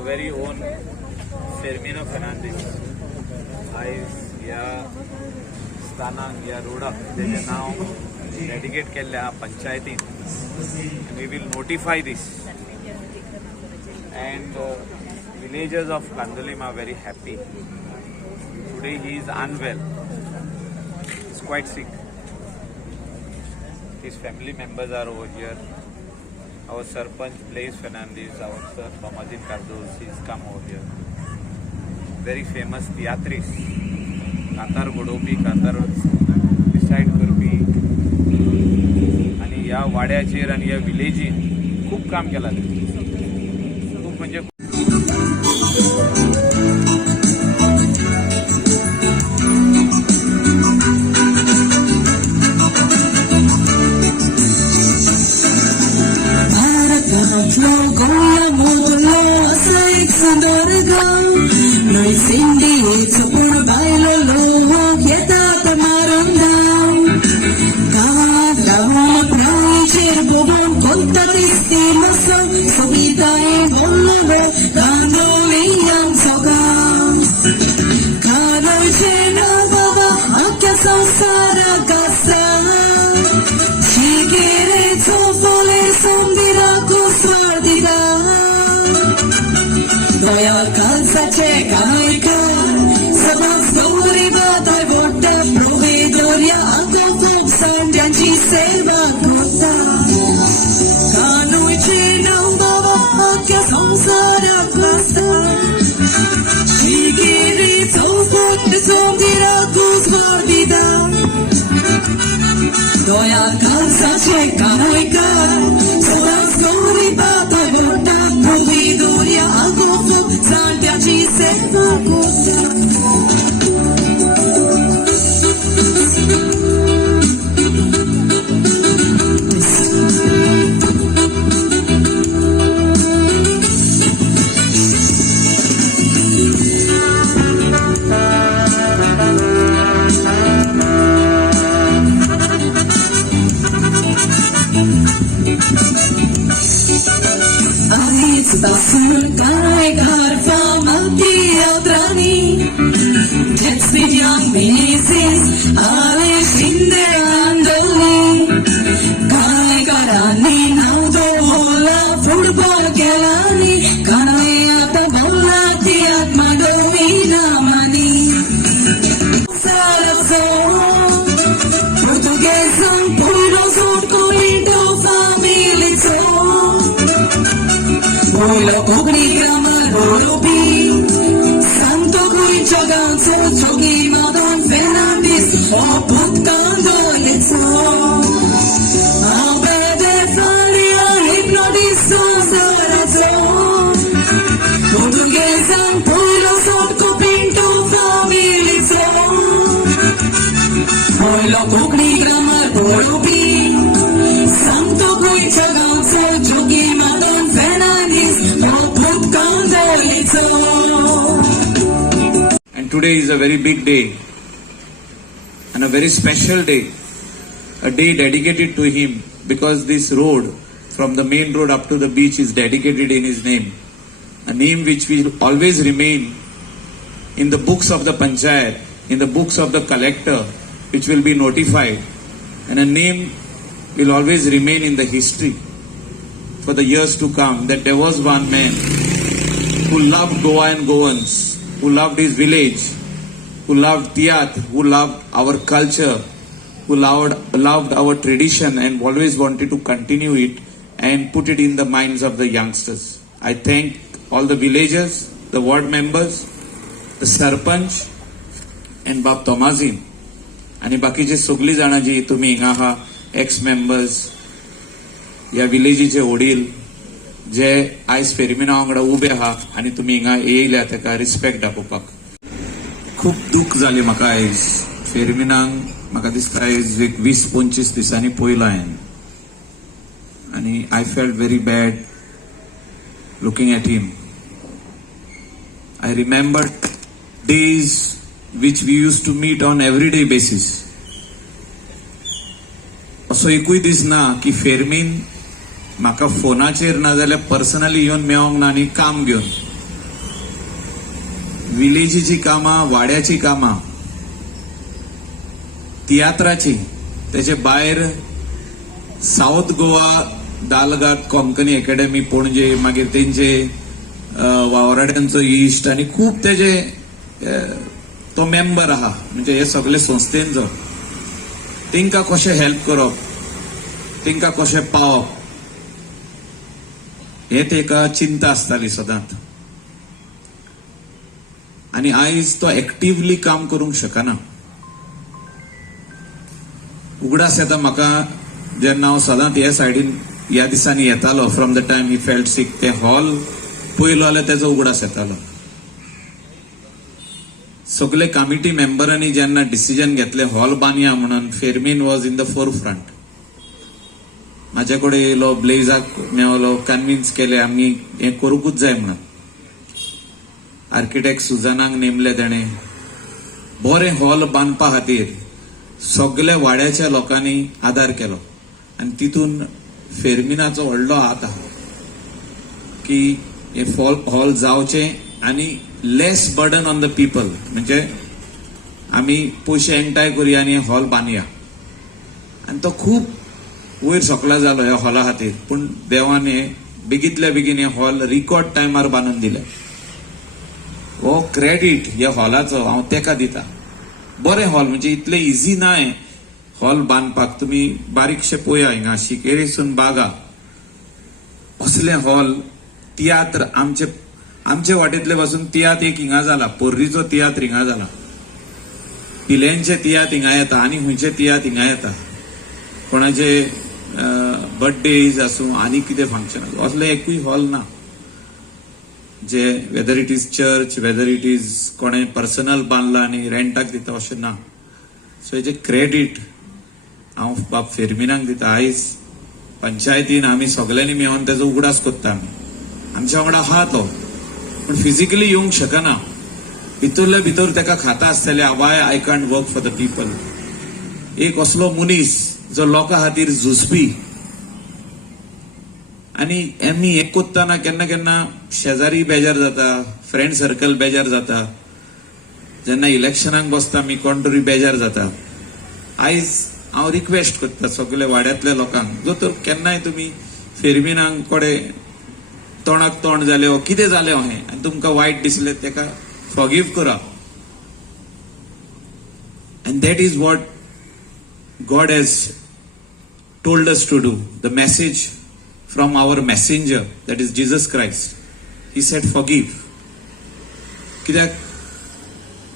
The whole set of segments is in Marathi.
our very own Fermino Fernandez आयज ह्या स्थानाक ह्या रोडाक तेजें नाव डेडिकेट केल्लें आहा पंचायतीन. We will notify this and villagers of Kandolim are very happy. Today he is unwell. He's quite sick. His family members are over here. Our Sarpanch Blaise Fernandez, our Sir Thomasin Cardoz, he's come over here. Very famous theatrist, कातार घडोवपी, कातार डिसायड करपी आणि ह्या वाड्याचेर आणि ह्या विलेजीन खूप काम केलां. खूप म्हणजे today is a very big day and a very special day, a day dedicated to him because this road from the main road up to the beach is dedicated in his name, a name which will always remain in the books of the panchayat, in the books of the collector, which will be notified, and a name will always remain in the history for the years to come, that there was one man who loved Goa and Goans, who loved his village, who loved theatre, who loved our culture, who loved our tradition and always wanted to continue it and put it in the minds of the youngsters. I thank all the villagers, the ward members, the Sarpanch and Bab Thomasin आणि बाकीचे सगळी जाणां जी तुम्ही हिंगा आहा, एक्स मेंबर्स, ह्या विलेजीचे वडील जे आयज फेरमिना वांगडा उबे आहा आणि तुम्ही हिंगा येयल्या ताका रिस्पेक्ट दाखोवपाक. खूप दूख जालें म्हाका आयज फेरमिनाक. म्हाका दिसता आयज एक 20-25 दिसांनी पयलो हांवें आणि I felt very bad looking at him. I remembered days which we used to meet on everyday basis. असो एकूय दीस ना की फेरमीन म्हाका फोनाचेर ना जाल्यार पर्सनली येवन मेळोंक ना आनी काम घेवन विलेजीची कामां, वाड्याची कामां, तियात्राची, तेचे भायर साऊथ गोवा दालगात कोंकणी अकॅडमी पणजे, मागीर तेंचे वावराड्यांचो इश्ट आनी खूब तेजे तो मेंबर आहा, म्हणजे हे सगळे संस्थेंचो. तेंकां कशें हेल्प करप, तेंकां कशें पावप, हे तेका चिंता आसताली सदांच. आनी आयज तो एक्टिवली काम करूंक शकना. उगडास येता म्हाका जेन्ना हांव सदांच हे सायडीन ह्या दिसांनी येतालो, from the time he felt sick, ते हॉल पयलो जाल्यार तेजो उगडास येतालो. सगळे कमिटी मेंबरांनी जेन्ना डिसिजन घेतले हॉल बांदया म्हणून, Fermin was in the forefront. म्हाजे कडेन येयलो, ब्लेजाक मेवलो, कन्विन्स केले आमी हे करूंकूच जाय म्हणून. आर्किटेक्ट सुजानाक नेमले तेणे. बरें हॉल बांदपा खातीर सगळ्या वाड्याच्या लोकांनी आदार केलो आनी तितून फेर्मिनाचो व्हडलो हात आहा की हे हॉल जावचे आनी लेस बर्डन ऑन द पीपल, म्हणजे आमी पयशे एकठांय करुया आनी हॉल बांदया. आनी तो खूब वयर सकला जालो ह्या हॉला खातीर, पूण देवान हे बेगीतल्या बेगीन हे हॉल रिकॉर्ड टायमार बांदून दिले. हो क्रेडीट ह्या हॉलाचो हांव तेका दिता. बरें हॉल, म्हणजे इतले इजी ना हे हॉल बांदपाक. तुम्ही बारीकशे पळया हिंगा शिकेरीसून बागा असले हॉल. तियात्र आमचे वाटेतले पासून तियात्र एक हिंगा जाला, पोर्रीचो तियात्र हिंगा जाला, पिल्यांचे तियात्र हिंगा येता आनी खंयचे तियात्र हिंगा येता. कोणाचे बर्थडेज आसूं आनी कितें फंक्शन आसूं, असले एकूय हॉल ना जे whether it is church, whether it is कोणे पर्सनल बांदला आनी रेंटाक दिता अशें ना. सो हेजे क्रेडीट हांव बाब फेर्मिनाक दिता. आयज पंचायतीन आमी सगळ्यांनी मेळोन तेजो उगडास कोत्ता. आमच्या वांगडा आहा तो, पूण फिजिकली येवंक शकना. भितरल्या भितर तेका खाता आसतले Y I can't work for the people. एक असलो मनीस जो लोकां खातीर झुजपी. आनी आमी हे कोत्ताना केन्ना केन्ना शेजारी बेजार जाता, फ्रेंड सर्कल बेजार जाता, जेन्ना इलेक्शनाक बसता आमी कोण तरी बेजार जाता. आयज हांव रिक्वेस्ट करता सगळे वाड्यातल्या लोकांक, जो तर केन्नाय तुमी फेर्मिनाक कडेन तोंडाक तोंड जाले वा कितें जालें हें आनी तुमकां वायट दिसलें, तेका फॉरगिव करा. And that is what God has told us to do. The message from our messenger, that is Jesus Christ. He said forgive. कित्याक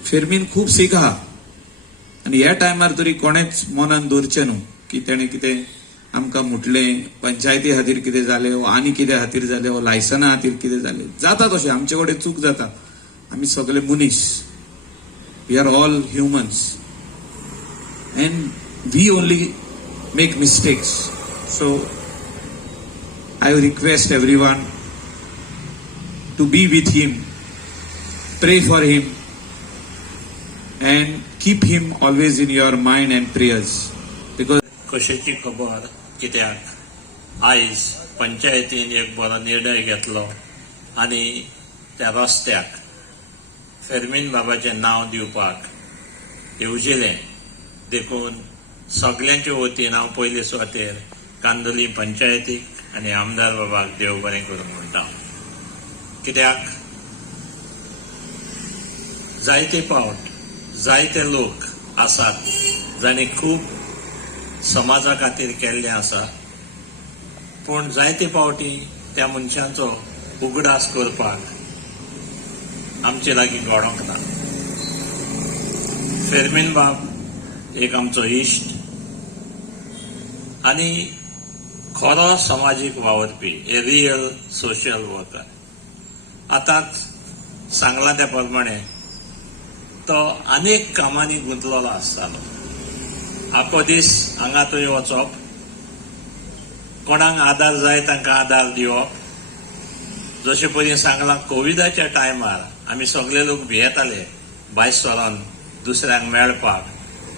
फेर्मीन खूब सीख आहा आनी ह्या टायमार तरी कोणेच मनान दवरचें न्हू की तेणें कितें आमकां मुटलें, पंचायती खातीर कितें जालें वा आनी कितें खातीर जालें वा लायसना खातीर कितें जालें. जाता तशें, आमचे कडेन चूक जाता. आमी सगळे मनीस, we are all humans and we only make mistakes. So I request everyone to be with him, pray for him and keep him always in your mind and prayers, because कशेची खबर कित्याक आयज पंचायतीन एक बरो निर्णय घेतलो आनी त्या रस्त्याक फेर्मीन बाबाचें नांव दिवपाक येवजिलें. देखून सगळ्यांचे वतीन हांव पयले सुवातेर कांदोली पंचायतीक आनी आमदार बाबाक देव बरें करूं म्हणटा. कित्याक जायते फावट जायते लोक आसात जांणी खूब समाजा खातीर केल्लें आसा, पूण जायते फावटी त्या मनशांचो उगडास करपाक आमचे लागीं घडोंक ना. फेर्मीन बाब एक आमचो इश्ट आनी खरो समाजीक वावरपी, ए रियल सोशल वर्कर. आतांच सांगला त्या प्रमाणे तो अनेक कामांनी गुंतलेलो आसतालो. आखो दीस हांगा थंय वचप, कोणाक आदार जाय तांकां आदार दिवप. जशें पयलीं सांगलां, कोविडाच्या टायमार आमी सगळे लोक भियेताले भायर सरोन दुसऱ्यांक मेळपाक.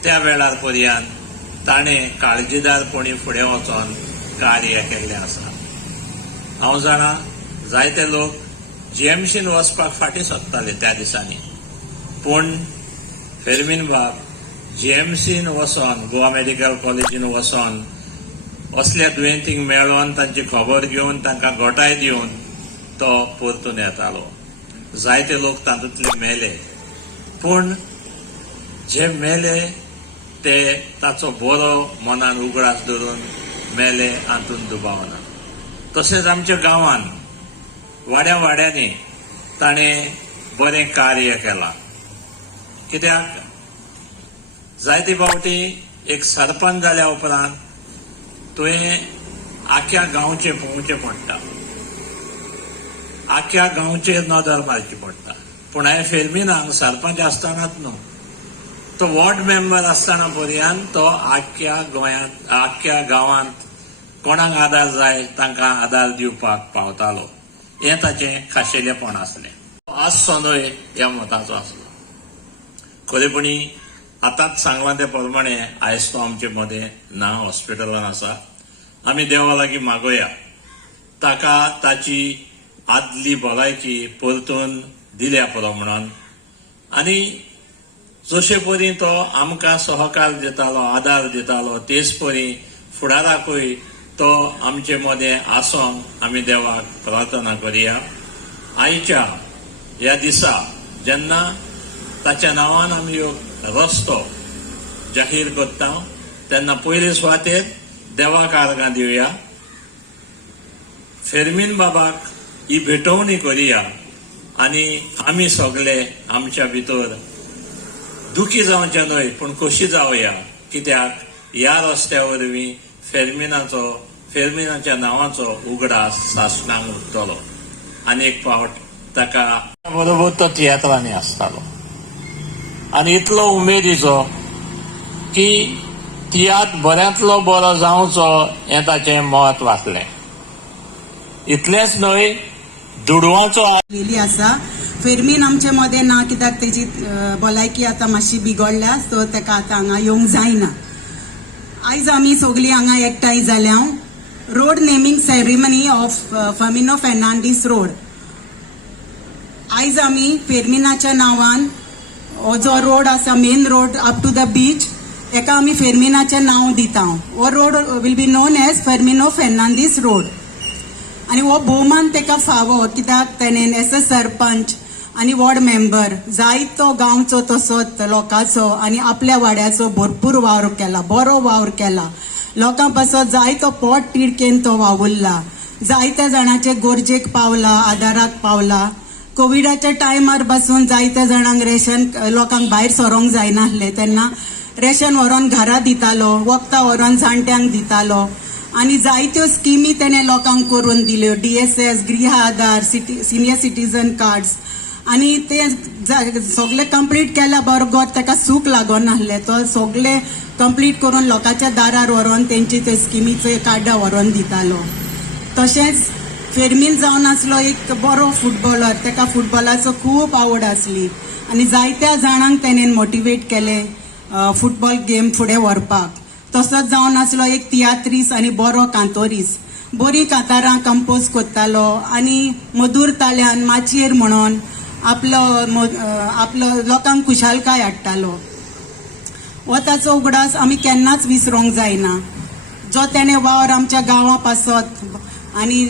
त्या वेळार पर्यंत ताणें काळजीदारपणी फुडें वचोन कार्य केल्लें आसा. हांव जाणा जायते लोक जीएमसीन वचपाक फाटीं सरताले त्या दिसांनी, पूण फेर्मीन बाब GMCन वचोन गोवा मेडिकल कॉलेजीन वचोन असल्या दुयेंतींक मेळोन तांची खबर घेवन तांकां घोटाय दिवन तो परतून येतालो. जायते लोक तातूंतले मेले, पूण जे मेले ते ताचो बरो मनान उगडास धरून मेले हातून दुबाव ना. तशेंच आमच्या गांवांत वाड्या वाड्यांनी ताणें बरें कार्य केलां. कित्याक जायते फावटी एक सरपंच जाल्या उपरांत तुवें आख्या गांवचें पळोवचें पडटा, आख्या गांवचेर नदर मारची पडटा. पूण हांवें फेर्मिनाक सरपंच आसतनाच न्हू, तो वॉर्ड मेंबर आसतना पर्यंत तो आख्या गोंयांत आख्या गांवांत कोणाक आदार जाय तांकां आदार दिवपाक पावतालो. हें ताचें खाशेलेपण आसलें. आज सोनोय ह्या मताचो आसलो. खरेपणी आतांच सांगलां ते प्रमाणे आयज तो आमचे मदें ना, हॉस्पिटलान आसा. आमी देवा लागीं मागोया ताका ताची आदली भलायकी परतून दिल्या पुरो म्हणून. आनी जशे परी तो आमकां सहकार दितालो, आदार दितालो, तेच परी फुडाराकूय तो आमचे मदें आसोन आमी देवाक प्रार्थना करया. आयच्या ह्या दिसा जेन्ना ताच्या नांवान आमी रस्तो जाहीर करता तेन्ना पयले सुवातेर देवाक आर्गां दिवया, फेर्मीन बाबाक ही भेटवणी करया आनी आमी सगळे आमच्या भितर दुखी जावचे न्हय पूण खोशी जावया. कित्याक ह्या रस्त्या वरवीं फेर्मिनाच्या नांवाचो उगडास सासणाक उरतलो. आनी एक फावट ताका बरोबर तो तियात्रांनी आसतालो आनी इतलो उमेदीचो की तियात्र बऱ्यांतलो बरो जावचो हें ताचें म्हत्व आसलें. इतलेंच न्हय, दुडवांचो गेली आसा. फेर्मीन आमचे मदें ना कित्याक तेजी भलायकी आतां मातशी बिगडल्या, सो ताका आतां हांगा येवंक जायना. आयज आमी सगळीं हांगा एकठांय जाल्या road naming ceremony of Fermino Fernandes road. आयज आमी फेर्मिनाच्या नांवान हो जो रोड आसा main road up to the beach हेका आमी फेर्मिनाचें नांव दिता. हो road will be known as Fermino Fernandes road. आनी हो भोवमान ताका फावो कित्याक ताणें एज अ सरपंच आनी वॉर्ड मेंबर जायतो गांवचो तसोच लोकांचो आनी आपल्या वाड्याचो भरपूर वावर केला, बरो वावर केला. लोकां पासत जायतो पोट तिडकेन तो वावुरला, जायत्या जाणांचे गरजेक पावला, आदाराक पावला. कोविडाच्या टायमार पासून जायत्या जाणांक रेशन लोकांक भायर सरोंक जायनासलें तेन्ना रेशन व्हरोन घरा दितालो, वखदां व्हरोन जाणट्यांक दितालो आनी जायत्यो स्किमी तेणें लोकांक करून दिल्यो. DSS, गृह आधार, सिनियर सिटीजन कार्ड्स आनी ते सगळे कंप्लीट केल्या बरोबर ताका सूख लागोन नासलें. तो सगळे कंप्लीट करून लोकांच्या दारार व्हरोन तेंची ते स्किमीचे कार्डां व्हरोन दितालो. तशेंच फेर्मीन जावन आसलो एक बरो फुटबॉलर, ताका फुटबॉलाचो खूब आवड आसली आनी जायत्या जाणांक तेणें मोटिवेट केले फुटबॉल गेम फुडें व्हरपाक. तसोच जावन आसलो एक तियात्रीस आनी बरो कांतोरीस. बरी कांतारां कंपोज करतालो आनी मधुर ताल्यान माचयेर म्हणून आपलो लोकांक खुशालकाय हाडटालो. हो ताचो उगडास आमी केन्नाच विसरूंक जायना. जो तेणें वावर आमच्या गांवा पासत आनी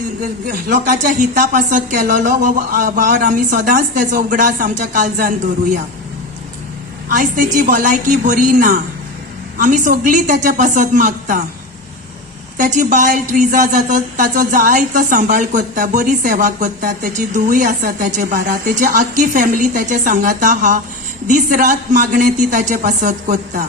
लोकांच्या हिता पासत केलोलो हो वावर आमी सदांच तेचो उगडास आमच्या काळजांत दवरुया. आयज तेची भलायकी बरी ना, आमी सगळीं तेचे पासत मागता. त्याची बायल ट्रिजा जाता ताचो जायतो सांबाळ करता, बरी सेवा करता. त्याची धूय आसा त्याचे बारा, तेची आख्खी फॅमिली त्याचे सांगाता हा दीस रात मागणे ती ताचे पासत करता.